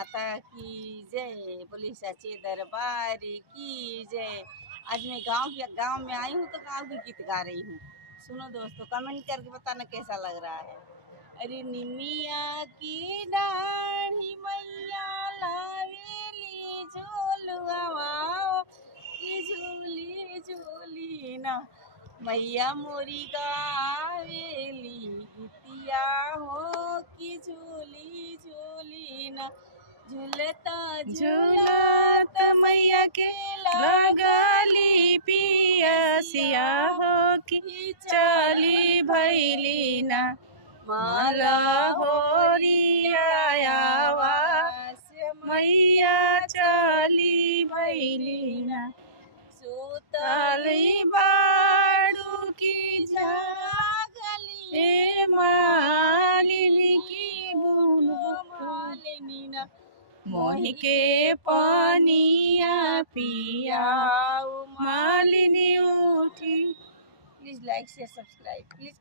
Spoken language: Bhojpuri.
माता की जय, बोली सच्चे दरबार की जय। आज मैं गांव में आई हूँ तो गांव की गीत गा रही हूँ। सुनो दोस्तों, कमेंट करके बताना कैसा लग रहा है। अरे निमिया की डाढ़ी मैया लावेली झोलुआ की झूली झूली ना, मैया मोरी गावेली गीतिया हो की झूली झूली ना। झूलता झूलत मैया के लगली पियसिया हो कि चली भैली ना, माला होरिया मैया चली भैली ना। सुतली बाड़ू की जागली ए मालिनी की बुनो मालिनी ना, मोहि के पानिया पिया मालिनी उठी। Please like share subscribe please.